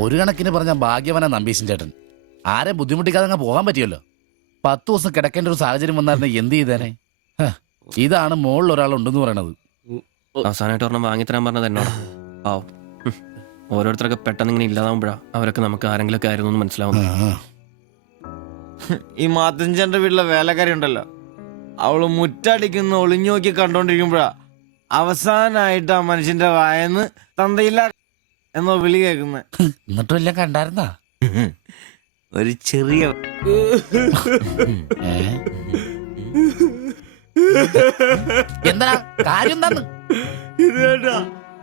ഒരു കണക്കിന് പറഞ്ഞ ഭാഗ്യവനാ നമ്പീശൻ ചേട്ടൻ. ആരെ ബുദ്ധിമുട്ടിക്കാതെ അങ്ങ് പോകാൻ പറ്റിയല്ലോ. 10 ദിവസം കിടക്കേണ്ട ഒരു സാഹചര്യം വന്നായിരുന്നെ എന്ത് ചെയ്തേനെ? ഇതാണ് മുകളിൽ ഒരാളുണ്ടെന്ന് പറയണത്. അവസാനമായിട്ട് ഒരെണ്ണം വാങ്ങിത്തരാൻ പറഞ്ഞത് എന്നോട്. ആവും ഓരോരുത്തരൊക്കെ പെട്ടെന്ന് ഇങ്ങനെ ഇല്ലാതാവുമ്പോഴാ അവരൊക്കെ നമുക്ക് ആരെങ്കിലൊക്കെ ആയിരുന്നു എന്ന് മനസ്സിലാവുന്നു. ഈ മാത്തഞ്ചന്റെ വീട്ടിലെ വേലക്കാരി ഉണ്ടല്ലോ, അവള് മുറ്റടിക്കുന്ന ഒളിഞ്ഞു നോക്കി കണ്ടോണ്ടിരിക്കുമ്പോഴാ അവസാനായിട്ട് ആ മനുഷ്യന്റെ വായന്ന് തന്തയില്ല എന്നോ വിളി കേൾക്കുന്നത്. എന്നിട്ടും എല്ലാം കണ്ടായിരുന്നാ? ഒരു ചെറിയ എന്താ കാര്യം? എന്താന്ന് ഇത് വേണ്ട.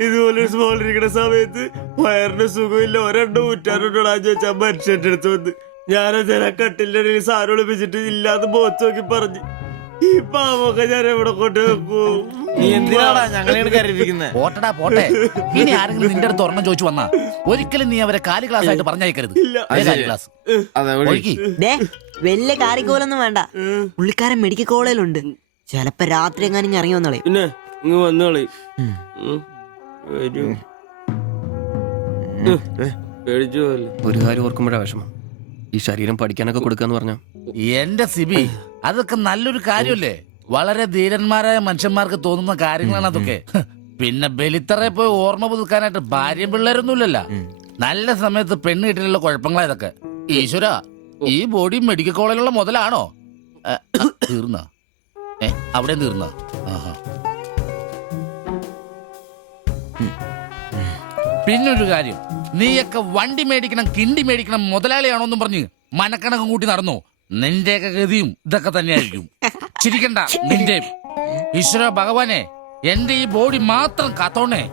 ഇതുപോലെ സ്മോളിരിക്കണ സമയത്ത് വയറിന് സുഖമില്ല, ഒരെണ്ണം ഊറ്റാറുണ്ടോടാ ചോദിച്ചാ മനുഷ്യന്റെ അടുത്ത് വന്ന് ഞാനതിനെ കട്ടിലിന്റെ ഇടയിൽ സാരം ഒളിപ്പിച്ചിട്ട് ഇല്ലാതെ മുഖത്ത് നോക്കി പറഞ്ഞു, ഈ പാവൊക്കെ ഞാൻ എവിടെ കൊണ്ട് വെക്കൂ? നീ എന്തിനാടാ ഞങ്ങളെയാണ് കരയിപ്പിക്കുന്നത്? പോട്ടടാ പോട്ടെ. ഇനി ആരെങ്കിലും നിന്റെ അടുത്ത് ഒരെണ്ണം ചോദിച്ചു വന്നാ ഒരിക്കലും നീ അവരെ കാലി ക്ലാസ് ആയിട്ട് പറഞ്ഞയക്കരുത്. വലിയ കാരിക്കോലൊന്നും വേണ്ട, പുള്ളിക്കാരൻ മെഡിക്കൽ കോളേജിലുണ്ട്. ചിലപ്പോ രാത്രി എങ്ങാനും ഇറങ്ങി വന്നോളെ. പിന്നെ ഇങ്ങ് വന്നോളി. ഒരു കാര്യം ഓർക്കുമ്പോഴാ വിഷമം. ഈ ശരീരം പഠിക്കാനൊക്കെ കൊടുക്കാന്ന് പറഞ്ഞ എന്റെ സിബി, അതൊക്കെ നല്ലൊരു കാര്യമല്ലേ? വളരെ ധീരന്മാരായ മനുഷ്യന്മാർക്ക് തോന്നുന്ന കാര്യങ്ങളാണ് അതൊക്കെ. പിന്നെ ബലിത്തറെ പോയി ഓർമ്മ പുതുക്കാനായിട്ട് ഭാര്യയും പിള്ളേരൊന്നുമില്ലല്ലോ. നല്ല സമയത്ത് പെണ്ണ് കിട്ടിയുള്ള കുഴപ്പങ്ങളാ ഇതൊക്കെ. ഈശ്വര, ഈ ബോഡി മെഡിക്കൽ കോളേജിലുള്ള മുതലാണോ? തീർന്ന അവിടെ തീർന്ന. പിന്നൊരു കാര്യം, നീയൊക്കെ വണ്ടി മേടിക്കണം കിണ്ടി മേടിക്കണം മുതലാളിയാണോന്നും പറഞ്ഞ് മനക്കണക്കും കൂട്ടി നടന്നു. നിന്റെയൊക്കെ ഗതിയും ഇതൊക്കെ തന്നെയായിരിക്കും. ചിരിക്കണ്ട നിന്റെ. ഈശ്വര ഭഗവാനെ, എന്റെ ഈ ബോഡി മാത്രം കാത്തോണേ.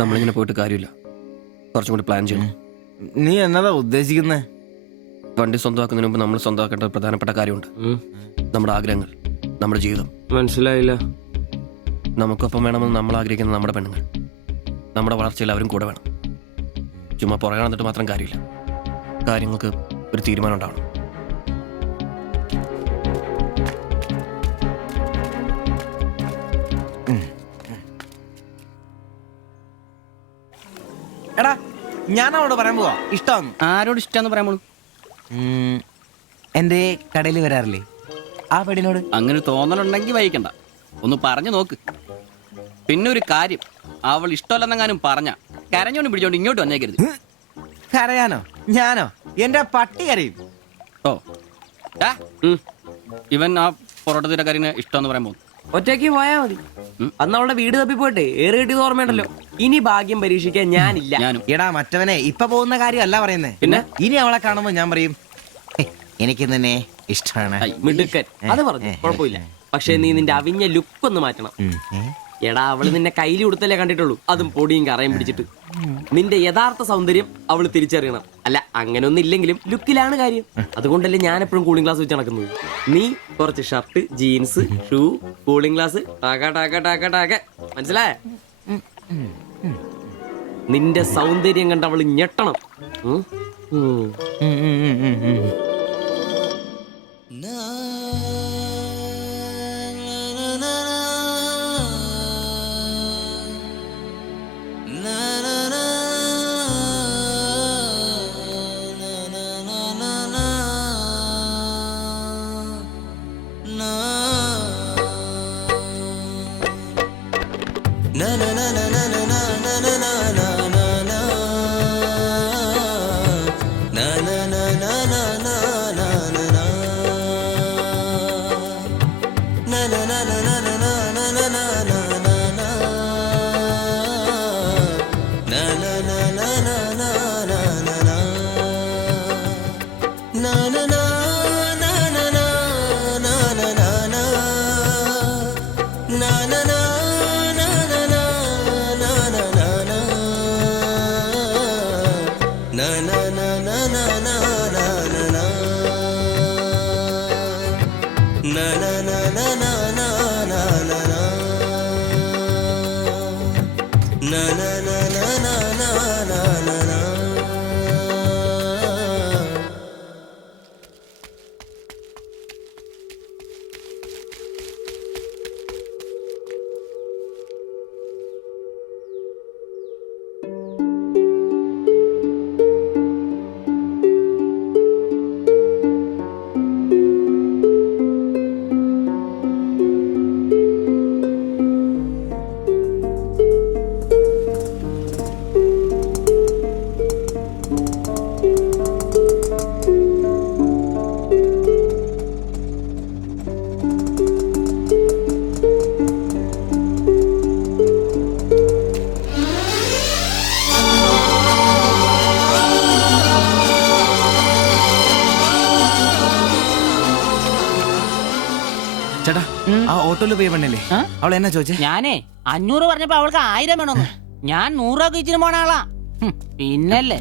നമ്മളിങ്ങനെ പോയിട്ട് കാര്യമില്ല, കുറച്ചും കൂടി പ്ലാൻ ചെയ്യണം. നീ എന്നതാ ഉദ്ദേശിക്കുന്നേ? വണ്ടി സ്വന്തമാക്കുന്നതിന് മുമ്പ് നമ്മൾ സ്വന്തമാക്കേണ്ട ഒരു പ്രധാനപ്പെട്ട കാര്യമുണ്ട്. നമ്മുടെ ആഗ്രഹങ്ങൾ, നമ്മുടെ ജീവിതം. മനസ്സിലായില്ല. നമുക്കൊപ്പം വേണമെന്ന് നമ്മൾ ആഗ്രഹിക്കുന്ന നമ്മുടെ പെണ്ണുങ്ങൾ. നമ്മുടെ വളർച്ചയിൽ അവരും കൂടെ വേണം. ചുമ്മാ പുറകെ നടന്നിട്ട് മാത്രം കാര്യമില്ല. കാര്യങ്ങൾക്ക് ഒരു തീരുമാനം ഉണ്ടാവണം. എടാ, ഞാൻ അവളോട് പറയാൻ പോവാ. ഇഷ്ടമാണ്. ആരോട് ഇഷ്ടമെന്ന് പറയാൻ പോണു? എന്റെ കടയിൽ വരാറില്ലേ ആ പെടിനോട്? അങ്ങനെ തോന്നലുണ്ടെങ്കിൽ വഹിക്കണ്ട, ഒന്ന് പറഞ്ഞു നോക്ക്. പിന്നെ ഒരു കാര്യം, അവൾ ഇഷ്ടമല്ലെന്നെങ്ങാനും പറഞ്ഞ കരഞ്ഞോണ്ട് പിടിച്ചോണ്ട് ഇങ്ങോട്ട് വന്നേക്കരുത്. കരയാനോ? ഞാനോ? എന്റെ പട്ടി കരയും. ഓ ഇവൻ ആ പൊറോട്ടത്തിന്റെ കാര്യം ഇഷ്ടമെന്ന് പറയാൻ പോകുന്നു. ഒറ്റയ്ക്ക് പോയാ മതി. അന്ന് അവളുടെ വീട് തപ്പി പോട്ടെ, ഏറെ കിട്ടിയത് ഓർമ്മയുണ്ടല്ലോ. ഇനി ഭാഗ്യം പരീക്ഷിക്കാൻ ഞാനില്ല. എടാ മറ്റവനെ, ഇപ്പൊ പോകുന്ന കാര്യമല്ല പറയുന്നേ. പിന്നെ ഇനി അവളെ കാണുമ്പോ ഞാൻ പറയും, എനിക്ക് തന്നെ ഇഷ്ടമാണ്. മിടുക്കൻ, അത് പറഞ്ഞു കുഴപ്പമില്ല. പക്ഷെ നീ നിന്റെ അവിഞ്ഞ ലുക്ക് ഒന്ന് മാറ്റണം. എടാ, അവള് നിന്നെ കയ്യിൽ കൊടുത്തല്ലേ കണ്ടിട്ടുള്ളൂ, അതും പൊടിയും കറയും പിടിച്ചിട്ട്. നിന്റെ യഥാർത്ഥ സൗന്ദര്യം അവള് തിരിച്ചറിയണം. അല്ല, അങ്ങനൊന്നും ഇല്ലെങ്കിലും ലുക്കിലാണ് കാര്യം. അതുകൊണ്ടല്ലേ ഞാൻ എപ്പോഴും കൂളിംഗ് ഗ്ലാസ് വെച്ച് നടക്കുന്നത്. നീ കുറച്ച് shirt, jeans, shoe, cooling glass, മനസ്സിലായ? നിന്റെ സൗന്ദര്യം കണ്ട് അവള് ഞെട്ടണം. na na na na na ആ ഓട്ടോയില് പോയ പെണ്ണല്ലേ അവൾ എന്നാ ചോദിച്ചേ? ഞാനേ 500 പറഞ്ഞപ്പോ അവൾക്ക് 1000 വേണമെന്ന്. ഞാൻ 100 ഒക്കെ ഇച്ചിരി പോണ ആളാ. പിന്നല്ലേ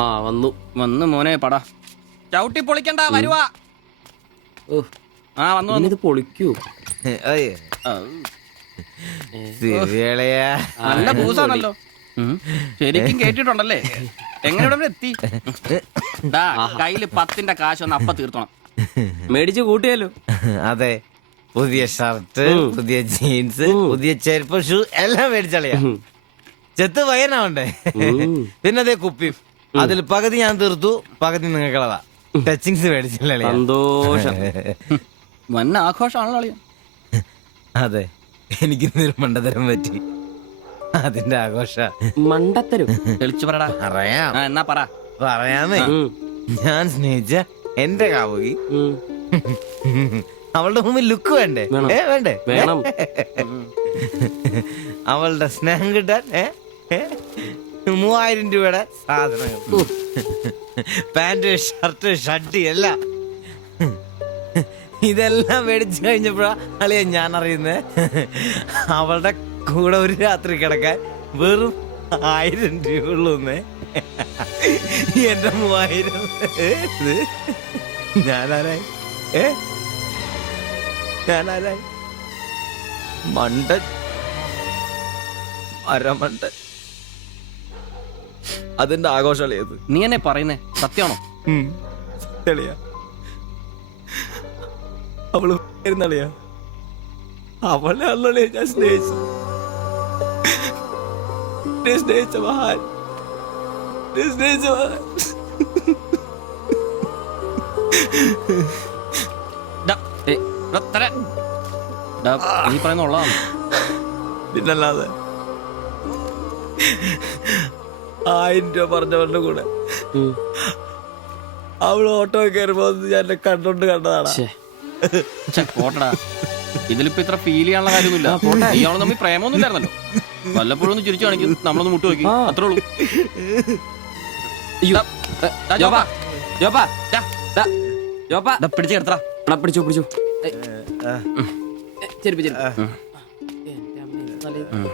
ആ വന്നു. വന്ന് മോനെ പടാ ചവിട്ടി പൊളിക്കണ്ട വരുവാ. ആ വന്നു വന്നു. ഇത് പൊളിക്കൂ. ഓയ്. ആ, സിറിയളയാ. നല്ല പൂസാണല്ലോ. ശരിക്കും കേട്ടിട്ടുണ്ടല്ലേ? എങ്ങനെ ഇവിടെ വരെ എത്തി? ദാ, കയ്യില് 10ന്റെ കാശ് ഒന്ന് അപ്പ തീർത്തോണം. മേടിച്ച് കൂട്ടിയാലോ? അതെ, പുതിയ ഷർട്ട്, പുതിയ ജീൻസ്, പുതിയ ചെരുപ്പ്, ഷൂ എല്ലാം മേടിച്ചളിയാ. ചെത്ത് പയ്യനാവണ്ടേ? പിന്നെ അതേ കുപ്പി, അതിൽ പകുതി ഞാൻ തീർത്തു, പകുതി നിങ്ങൾക്കുള്ളതാ. ടച്ചിങ്സ് മേടിച്ചല്ലേ? സന്തോഷം. വന്ന ആഘോഷമാണല്ലോ അളിയാ. അതെ, എനിക്ക് ഇന്നൊരു മണ്ടതരം പറ്റി, അതിന്റെ ആഘോഷ. മണ്ടത്തരും. തെളിച്ചു പറടാ. പറയാം, ആ എന്നാ പറ. പറയാമേ. ഞാൻ സ്നേഹിച്ച എന്റെ കാമുകി അവളുടെ മുമ്പിൽ ലുക്ക് വേണ്ടേ? വേണ്ടേ? വേണം. അവളുടെ സ്നേഹം കിട്ടാൻ 3000 രൂപയുടെ സാധനങ്ങൾ, പാന്റ്, ഷർട്ട്, ഷഡ്ഡി എല്ലാം. ഇതെല്ലാം മേടിച്ചു കഴിഞ്ഞപ്പോഴാ അളിയ ഞാൻ അറിയുന്നേ, അവളുടെ കൂടെ ഒരു രാത്രി കിടക്കാൻ വെറും 1000 രൂപ ഉള്ളൂന്നേ. എന്റെ 3000 ഞാനാരായി? ഞാനാരായി? മണ്ടൻ, അരമണ്ടൻ. അതിന്റെ ആഘോഷളിയത്. നീ എന്നെ പറയുന്നേ സത്യമാണോ? തെളിയാ, അവള് ളിയാ, അവളെ അല്ലേ ഞാൻ സ്നേഹിച്ചു. സ്നേഹിച്ച മഹാൻ, സ്നേഹിച്ച മഹാൻ. ഡാ, ഡാ, തരാം. ഡാ, നീ പറയുന്ന ഉള്ളതാണ്. പിന്നല്ലാതെ 1000 രൂപ പറഞ്ഞവരുടെ കൂടെ അവള് ഓട്ടോ കയറുമ്പോ ഞാൻ എന്നെ കണ്ടോണ്ട് കണ്ടതാണ്. പോട്ടടാ, ഇതിലിപ്പോ ഇത്ര ഫീൽ ചെയ്യാനുള്ള കാര്യമൊന്നുമില്ല. ഇയാള് തമ്മിൽ പ്രേമൊന്നും ഇല്ലായിരുന്നല്ലോ. വല്ലപ്പോഴും ഒന്ന് ചിരിച്ചു കാണിക്കും, നമ്മളൊന്ന് മുട്ടു നോക്കി, അത്രേ ഉള്ളൂ. പിടിച്ചെടുത്താ. പിടിച്ചു പിടിച്ചു. ഉം.